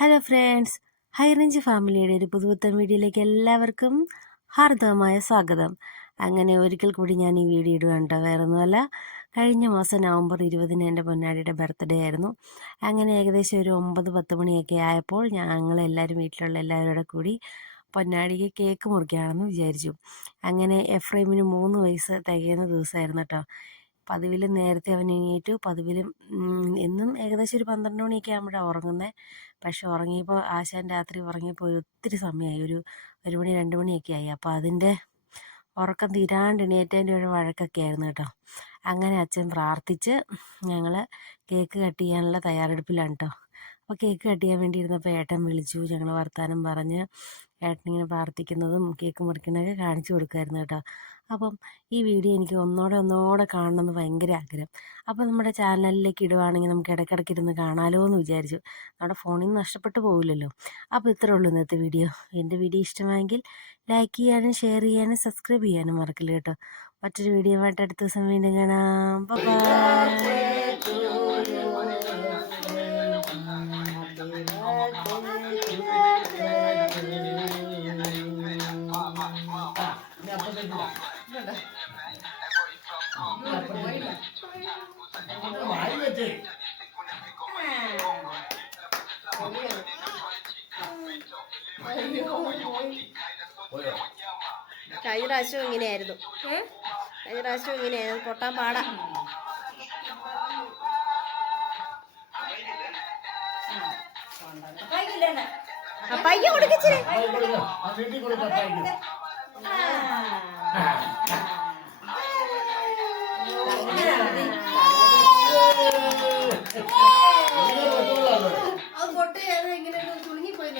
Hello friends, high range ഫാമിലിയുടെ ഒരു പുതുപുത്തൻ വീഡിയോയിലേക്ക് എല്ലാവർക്കും ഹാർദവമായ സ്വാഗതം. അങ്ങനെ ഒരിക്കൽ കൂടി ഞാൻ ഈ വീഡിയോ ഇടുകയാണ് കേട്ടോ. വേറെ ഒന്നുമല്ല, കഴിഞ്ഞ മാസം നവംബർ 20 എൻ്റെ പൊന്നാടിയുടെ ബർത്ത്ഡേ ആയിരുന്നു. അങ്ങനെ ഏകദേശം ഒരു 9-10 മണിയൊക്കെ ആയപ്പോൾ ഞങ്ങളെല്ലാവരും വീട്ടിലുള്ള എല്ലാവരും കൂടി പൊന്നാടിക്ക് കേക്ക് മുറിക്കുകയാണെന്ന് വിചാരിച്ചു. അങ്ങനെ എഫ്രൈമിന് 3 വയസ്സ് തികയുന്ന ദിവസമായിരുന്നു കേട്ടോ. പതിവിലും നേരത്തെ അവൻ എണീറ്റു. പതിവിലും എന്നും ഏകദേശം ഒരു 12 മണിയൊക്കെ ആകുമ്പോഴാണ് ഉറങ്ങുന്നത്. പക്ഷെ ഉറങ്ങിയപ്പോൾ ആശാൻ രാത്രി ഉറങ്ങിയപ്പോൾ ഒത്തിരി സമയമായി, ഒരു 1 മണി 2 മണിയൊക്കെ ആയി. അപ്പോൾ അതിൻ്റെ ഉറക്കം തീരാണ്ട് എണീറ്റതിൻ്റെ ഒരു വഴക്കൊക്കെ ആയിരുന്നു കേട്ടോ. അങ്ങനെ അച്ഛൻ പ്രാർത്ഥിച്ച് ഞങ്ങൾ കേക്ക് കട്ട് ചെയ്യാനുള്ള തയ്യാറെടുപ്പിലാണ് കേട്ടോ. അപ്പോൾ കേക്ക് കട്ട് ചെയ്യാൻ വേണ്ടി ഇരുന്നപ്പോൾ ഏട്ടൻ വിളിച്ചു. ഞങ്ങൾ വർത്തമാനം പറഞ്ഞ് ഏട്ടനിങ്ങനെ പ്രാർത്ഥിക്കുന്നതും കേക്ക് മുറിക്കുന്നതൊക്കെ കാണിച്ചു കൊടുക്കുമായിരുന്നു കേട്ടോ. അപ്പം ഈ വീഡിയോ എനിക്ക് ഒന്നോടെ കാണണമെന്ന് ഭയങ്കര ആഗ്രഹം. അപ്പോൾ നമ്മുടെ ചാനലിലേക്ക് ഇടുവാണെങ്കിൽ നമുക്ക് ഇടയ്ക്കിടയ്ക്ക് ഇരുന്ന് കാണാമല്ലോ എന്ന് വിചാരിച്ചു. നമ്മുടെ ഫോണിൽ നിന്ന് നഷ്ടപ്പെട്ടു പോകില്ലല്ലോ. അപ്പോൾ ഇത്രേ ഉള്ളൂ ഇന്നത്തെ വീഡിയോ. എൻ്റെ വീഡിയോ ഇഷ്ടമായെങ്കിൽ ലൈക്ക് ചെയ്യാനും ഷെയർ ചെയ്യാനും സബ്സ്ക്രൈബ് ചെയ്യാനും മറക്കില്ല കേട്ടോ. മറ്റൊരു വീഡിയോ ആയിട്ട് അടുത്ത ദിവസം വീണ്ടും കാണാം. ബൈ. കഴിഞ്ഞ പ്രാവശ്യവും ഇങ്ങനെയായിരുന്നു. പൊട്ടാൻ പാടാ. പയ്യ കൊടുക്കിച്ചിരി. അത് പൊട്ടി ഇങ്ങനെ തുളുങ്ങിപ്പോയി.